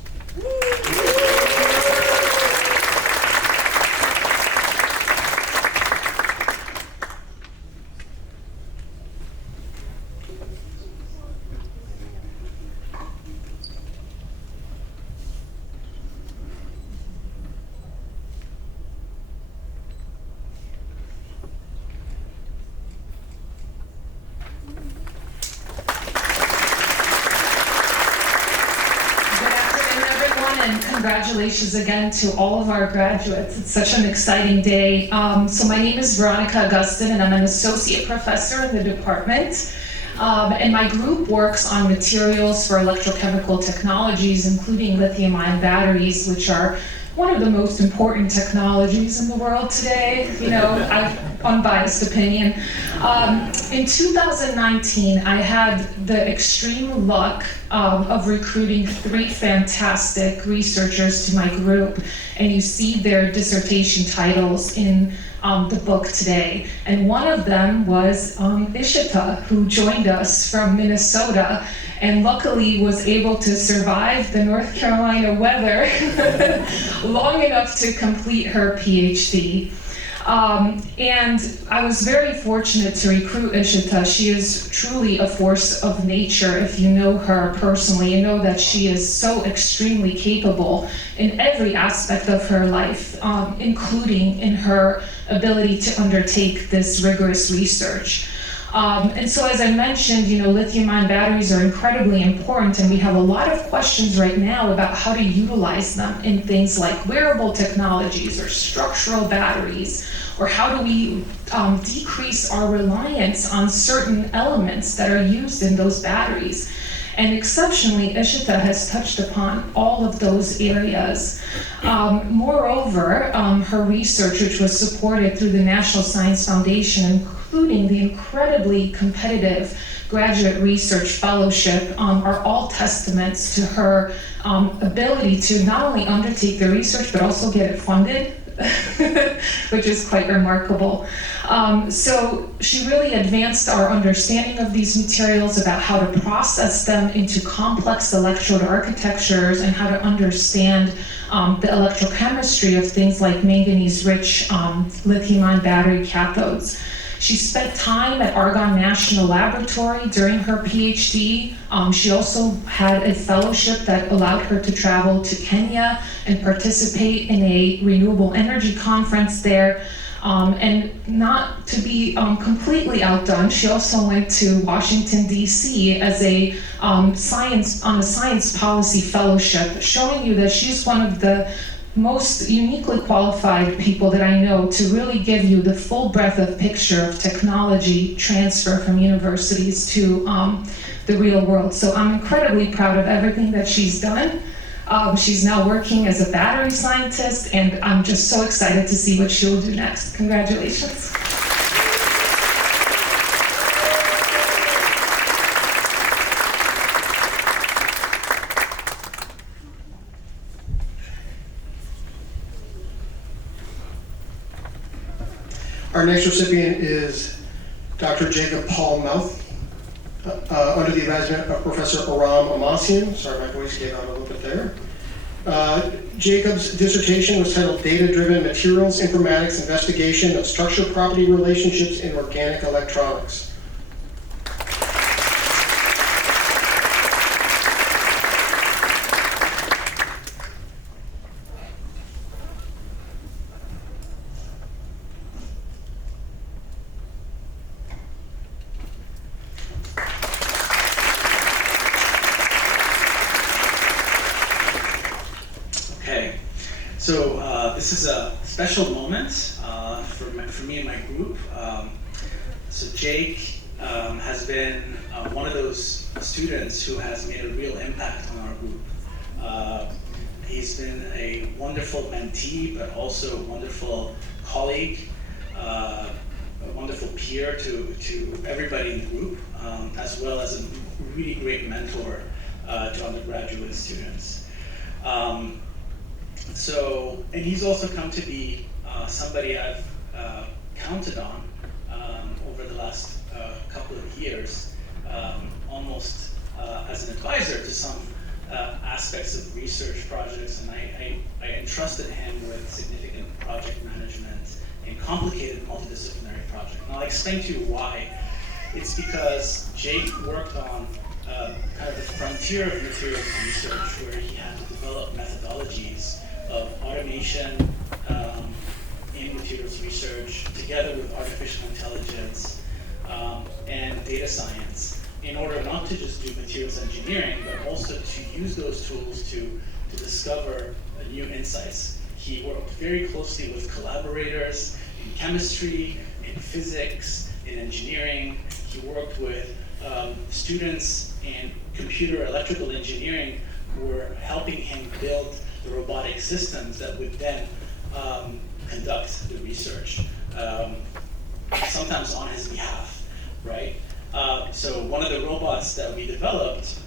Congratulations again to all of our graduates. It's such an exciting day. So my name is Veronica Augustin, and I'm an associate professor in the department. And my group works on materials for electrochemical technologies, including lithium-ion batteries, which are one of the most important technologies in the world today, unbiased opinion. In 2019, I had the extreme luck of recruiting 3 fantastic researchers to my group, and you see their dissertation titles in the book today. And one of them was Ishita, who joined us from Minnesota, and luckily was able to survive the North Carolina weather long enough to complete her PhD. And I was very fortunate to recruit Ishita. She is truly a force of nature. If you know her personally, you know that she is so extremely capable in every aspect of her life, including in her ability to undertake this rigorous research. And so as I mentioned, lithium-ion batteries are incredibly important, and we have a lot of questions right now about how to utilize them in things like wearable technologies or structural batteries, or how do we decrease our reliance on certain elements that are used in those batteries. And exceptionally, Ishita has touched upon all of those areas. Moreover, her research, which was supported through the National Science Foundation, including the incredibly competitive graduate research fellowship, are all testaments to her ability to not only undertake the research, but also get it funded which is quite remarkable. So she really advanced our understanding of these materials, about how to process them into complex electrode architectures and how to understand the electrochemistry of things like manganese-rich lithium-ion battery cathodes. She spent time at Argonne National Laboratory during her PhD. She also had a fellowship that allowed her to travel to Kenya and participate in a renewable energy conference there. And not to be completely outdone, she also went to Washington, D.C. as a science policy fellowship, showing you that she's one of the most uniquely qualified people that I know to really give you the full breadth of picture of technology transfer from universities to the real world. So I'm incredibly proud of everything that she's done. She's now working as a battery scientist, and I'm just so excited to see what she'll do next. Congratulations. Our next recipient is Dr. Jacob Paul Mouth, under the advisement of Professor Aram Amassian. Sorry, my voice gave out a little bit there. Jacob's dissertation was titled Data-Driven Materials Informatics Investigation of Structure-Property Relationships in Organic Electronics. So this is a special moment for me and my group. So Jake has been one of those students who has made a real impact on our group. He's been a wonderful mentee, but also a wonderful colleague, a wonderful peer to everybody in the group, as well as a really great mentor to undergraduate students. And he's also come to be somebody I've counted on over the last couple of years, almost as an advisor to some aspects of research projects, and I entrusted him with significant project management in complicated multidisciplinary projects. And I'll explain to you why. It's because Jake worked on kind of the frontier of materials research, where he had to develop methodologies of automation in materials research, together with artificial intelligence and data science, in order not to just do materials engineering, but also to use those tools to discover new insights. He worked very closely with collaborators in chemistry, in physics, in engineering. He worked with students in computer electrical engineering who were helping him build the robotic systems that would then conduct the research, sometimes on his behalf, right? So one of the robots that we developed,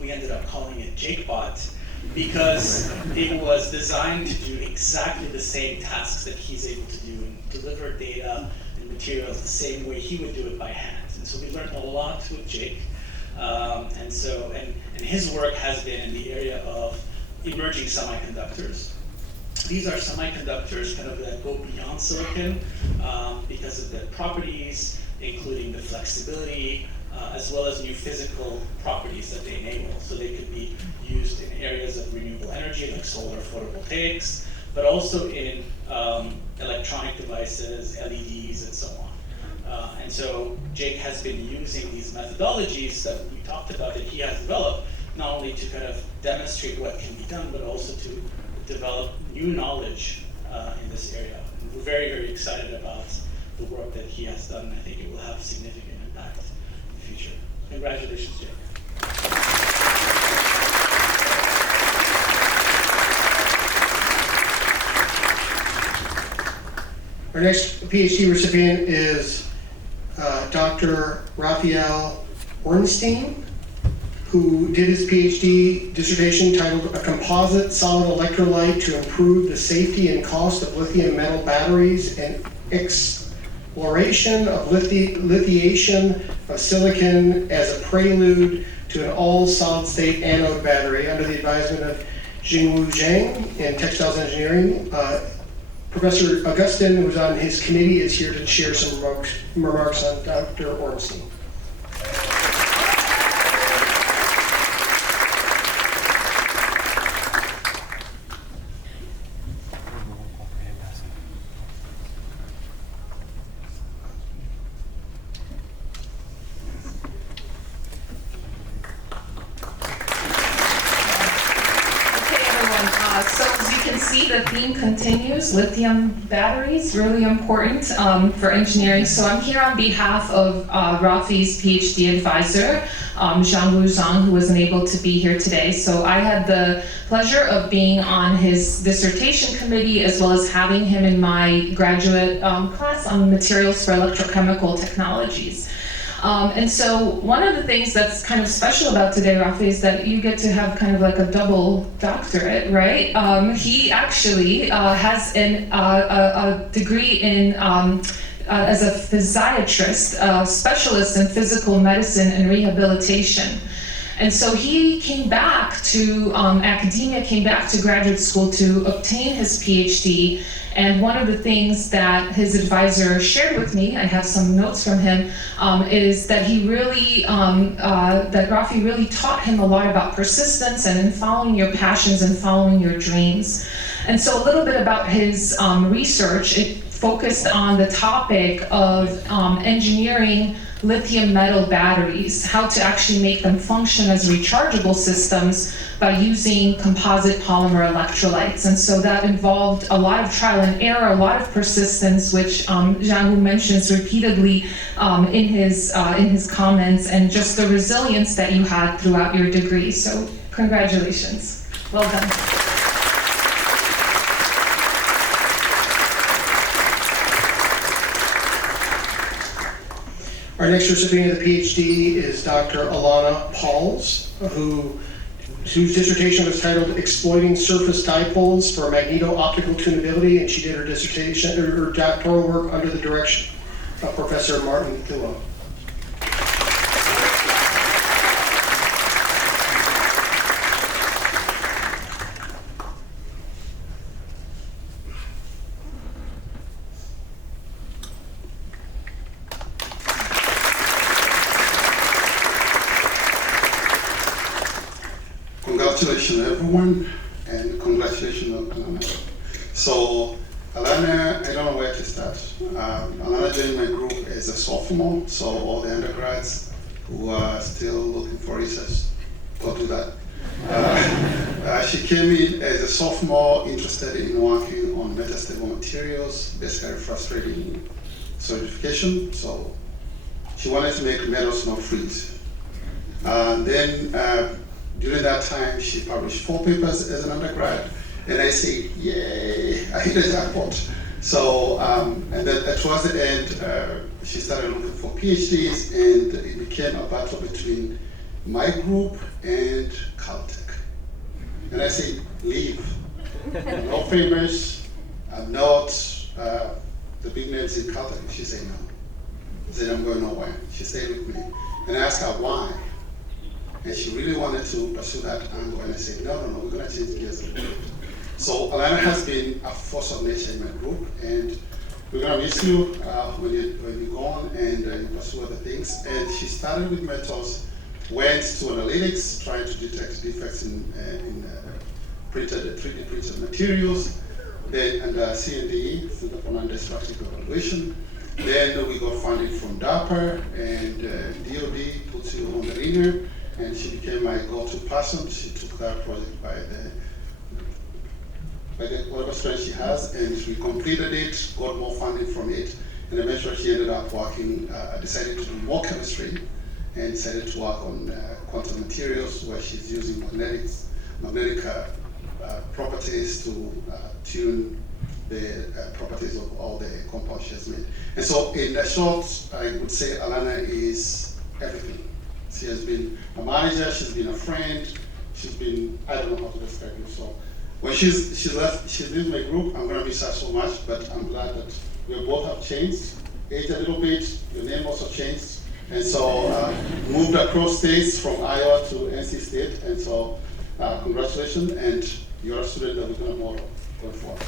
we ended up calling it JakeBot, because it was designed to do exactly the same tasks that he's able to do and deliver data and materials the same way he would do it by hand. And so we learned a lot with Jake. And his work has been in the area of emerging semiconductors. These are semiconductors kind of that go beyond silicon because of their properties, including the flexibility, as well as new physical properties that they enable. So they could be used in areas of renewable energy, like solar photovoltaics, but also in electronic devices, LEDs, and so on. And so Jake has been using these methodologies that we talked about that he has developed, not only to kind of demonstrate what can be done, but also to develop new knowledge in this area. And we're very, very excited about the work that he has done, and I think it will have significant impact in the future. Congratulations, Jake. Our next PhD recipient is Dr. Raphael Ornstein. who did his PhD dissertation titled A Composite Solid Electrolyte to Improve the Safety and Cost of Lithium Metal Batteries and Exploration of Lithiation of Silicon as a Prelude to an All-Solid-State Anode Battery under the advisement of Jingwu Zhang in Textiles Engineering. Professor Augustin, who's on his committee, is here to share some remarks on Dr. Ornstein. The theme continues, lithium batteries, really important for engineering. So I'm here on behalf of Rafi's PhD advisor, Jianwu Zhang, who wasn't able to be here today. So I had the pleasure of being on his dissertation committee, as well as having him in my graduate class on materials for electrochemical technologies. And so one of the things that's kind of special about today, Rafi, is that you get to have kind of like a double doctorate, right? He actually has a degree in as a physiatrist, specialist in physical medicine and rehabilitation. And so he came back to academia, came back to graduate school to obtain his PhD. And one of the things that his advisor shared with me, I have some notes from him, is that he really, that Rafi really taught him a lot about persistence and in following your passions and following your dreams. And so a little bit about his research, it focused on the topic of engineering lithium metal batteries, how to actually make them function as rechargeable systems by using composite polymer electrolytes. And so that involved a lot of trial and error, a lot of persistence, which Jianwu mentions repeatedly in his comments, and just the resilience that you had throughout your degree. So congratulations, well done. Our next recipient of the PhD is Dr. Alana Pauls, whose dissertation was titled Exploiting Surface Dipoles for Magneto-Optical Tunability, and she did her dissertation, her doctoral work under the direction of Professor Martin Thilo. Congratulations everyone, and congratulations on Alana. So Alana, I don't know where to start. Alana joined my group as a sophomore, so all the undergrads who are still looking for research, don't do that. She came in as a sophomore interested in working on metastable materials, basically frustrating solidification, so she wanted to make metals not freeze. During that time, she published 4 papers as an undergrad, and I said, yay, I hit a jackpot. So, and then towards the end, she started looking for PhDs, and it became a battle between my group and Caltech. And I said, leave. I'm not famous, I'm not the big names in Caltech. She said, no. I said, I'm going nowhere. She stayed with me. And I asked her why. And she really wanted to pursue that angle, and I said, no, we're going to change gears a little bit. So Alana has been a force of nature in my group, and we're going to miss you when you go on and you pursue other things. And she started with metals, went to analytics, trying to detect defects in 3D printed materials, then under CNDE, Center for Non-Destructive Evaluation. Then we got funding from DARPA, and DOD puts you on the ringer. And she became my go-to person. She took that project by whatever strength she has, and we completed it, got more funding from it, and eventually she ended up working, decided to do more chemistry, and decided to work on quantum materials, where she's using magnetic properties to tune the properties of all the compounds she has made. And so in short, I would say Alana is everything. She has been a manager, she's been a friend, she's been, I don't know how to describe you. So when she's leaving my group, I'm gonna miss her so much, but I'm glad that we both have changed, aged a little bit, your name also changed. And so moved across states from Iowa to NC State. And so congratulations, and you're a student that we're gonna model going forward.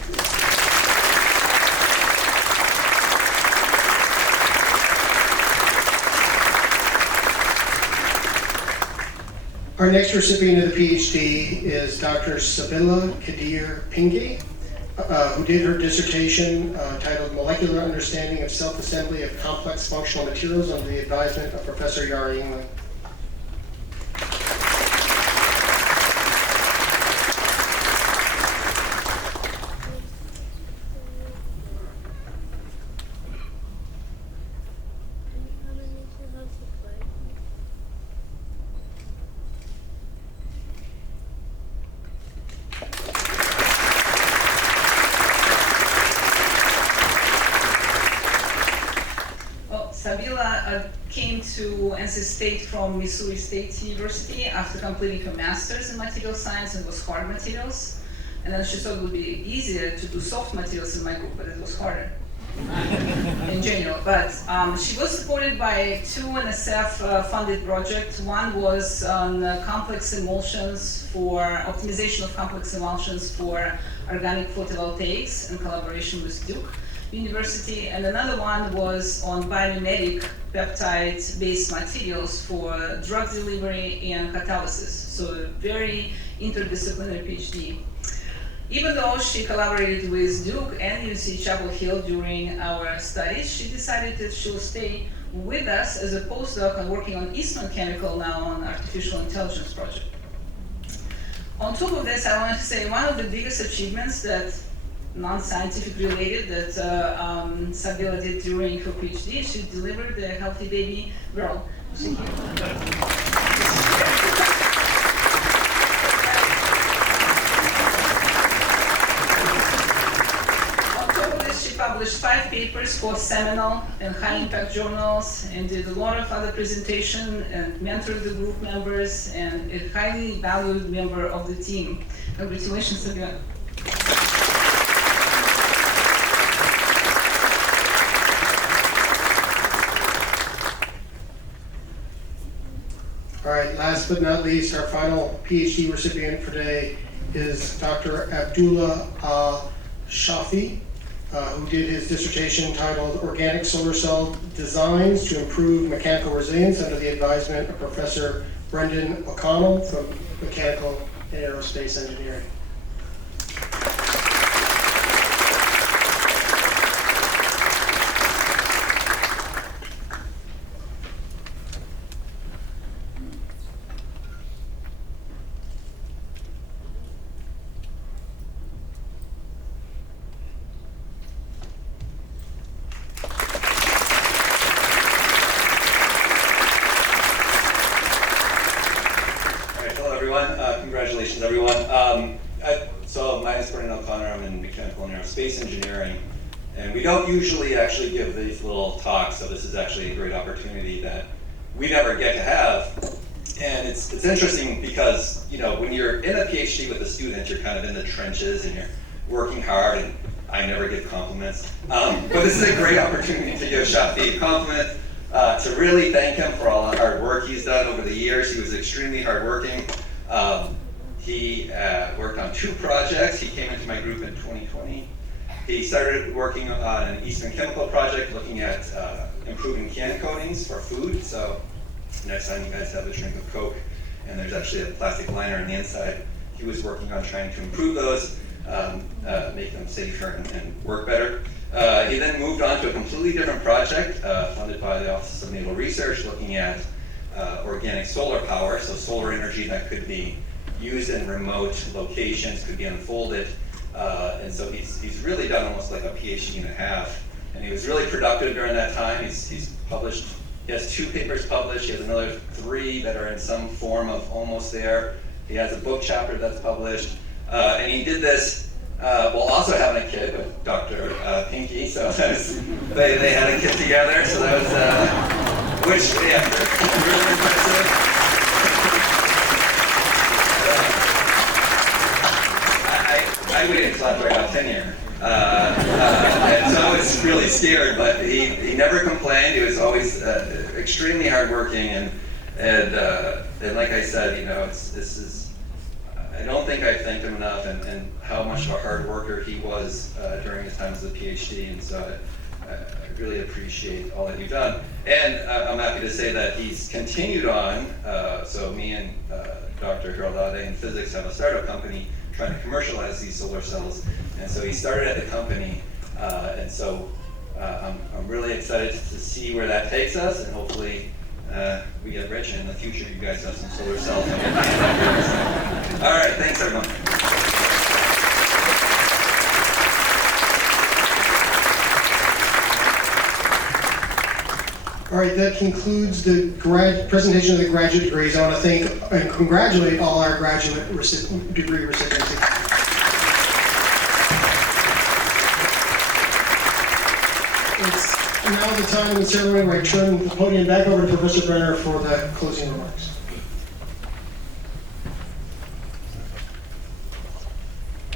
Our next recipient of the PhD is Dr. Sabila Kadir Pinky, who did her dissertation titled Molecular Understanding of Self-Assembly of Complex Functional Materials under the advisement of Professor Yara England. Sabila came to NC State from Missouri State University after completing her master's in material science, and it was hard materials. And then she thought it would be easier to do soft materials in my group, but it was harder in general. But she was supported by two NSF funded projects. One was on complex emulsions for optimization of complex emulsions for organic photovoltaics in collaboration with Duke University, and another one was on biomimetic peptide-based materials for drug delivery and catalysis. So a very interdisciplinary PhD. Even though she collaborated with Duke and UC Chapel Hill during our studies, she decided that she will stay with us as a postdoc and working on Eastman Chemical now on artificial intelligence project. On top of this, I want to say one of the biggest achievements that non-scientific related that Sabila did during her PhD. She delivered a healthy baby girl. Thank you. On top of this, she published 5 papers for seminal and high-impact journals, and did a lot of other presentation and mentored the group members, and a highly valued member of the team. Congratulations, Sabila. All right, last but not least, our final PhD recipient for today is Dr. Abdullah Shafi, who did his dissertation titled Organic Solar Cell Designs to Improve Mechanical Resilience under the advisement of Professor Brendan O'Connell from Mechanical and Aerospace Engineering. Congratulations, everyone. So my name is Brendan O'Connor. I'm in Mechanical and Aerospace Engineering. And we don't usually actually give these little talks, so this is actually a great opportunity that we never get to have. And it's interesting because, you know, when you're in a PhD with a student, you're kind of in the trenches and you're working hard, and I never give compliments. But this is a great opportunity to give Shafi a compliment, to really thank him for all the hard work he's done over the years. He was extremely hardworking. He worked on 2 projects. He came into my group in 2020. He started working on an Eastman Chemical project looking at improving can coatings for food. So next time you guys have a drink of Coke and there's actually a plastic liner on the inside, he was working on trying to improve those, make them safer and work better. He then moved on to a completely different project funded by the Office of Naval Research looking at organic solar power, so solar energy that could be used in remote locations, could be unfolded. And so he's really done almost like a PhD and a half. And he was really productive during that time. He's published, he has 2 papers published, he has another 3 that are in some form of almost there. He has a book chapter that's published. And he did this while also having a kid with Dr. Pinky, so that was, they had a kid together, so that was Which, yeah, really impressive. I waited until after I got tenure. And so I was really scared, but he never complained. He was always extremely hardworking, and like I said, you know, this is, I don't think I thanked him enough, and how much of a hard worker he was during his time as a PhD, and so I really appreciate all that you've done. And I'm happy to say that he's continued on, so me and Dr. Hiraldade in physics have a startup company trying to commercialize these solar cells, and so he started at the company, and so I'm really excited to see where that takes us, and hopefully we get rich, and in the future you guys have some solar cells. All right, thanks everyone. All right, that concludes the presentation of the graduate degrees. I want to thank and congratulate all our graduate degree recipients. It's now the time of the ceremony where I turn the podium back over to Professor Brenner for the closing remarks.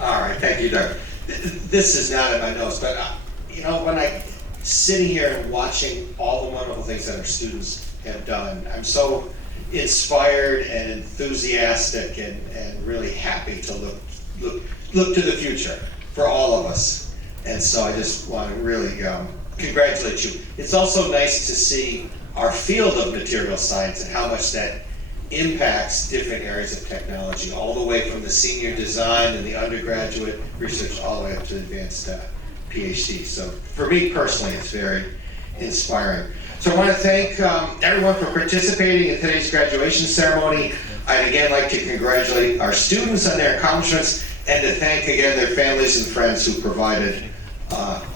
All right, thank you, Doug. This is not in my notes, but you know, when I sitting here and watching all the wonderful things that our students have done, I'm so inspired and enthusiastic and really happy to look to the future for all of us. And so I just want to really congratulate you. It's also nice to see our field of material science and how much that impacts different areas of technology, all the way from the senior design and the undergraduate research all the way up to the advanced PhD. So for me personally, it's very inspiring. So I want to thank everyone for participating in today's graduation ceremony. I'd again like to congratulate our students on their accomplishments, and to thank again their families and friends who provided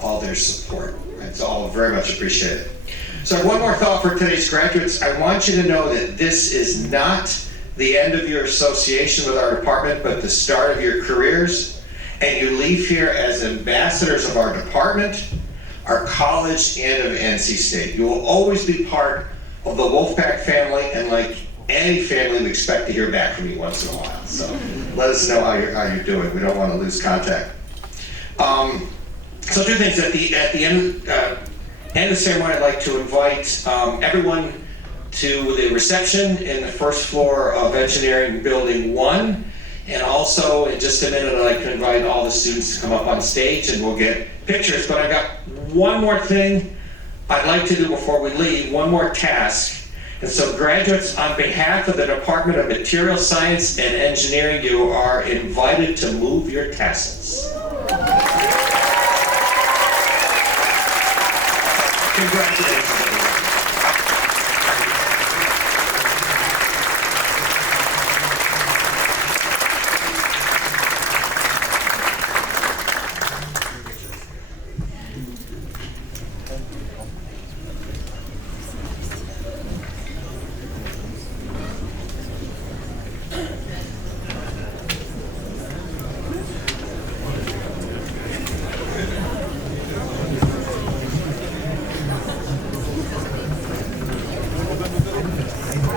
all their support. It's all very much appreciated. So one more thought for today's graduates. I want you to know that this is not the end of your association with our department, but the start of your careers. And you leave here as ambassadors of our department, our college, and of NC State. You will always be part of the Wolfpack family, and like any family, we expect to hear back from you once in a while. So let us know how you're doing. We don't want to lose contact. So two things. At the end of the ceremony, I'd like to invite everyone to the reception in the first floor of Engineering Building 1. And also, in just a minute, I'd like to invite all the students to come up on stage and we'll get pictures. But I've got one more thing I'd like to do before we leave, one more task. And so graduates, on behalf of the Department of Material Science and Engineering, you are invited to move your tassels. Congratulations.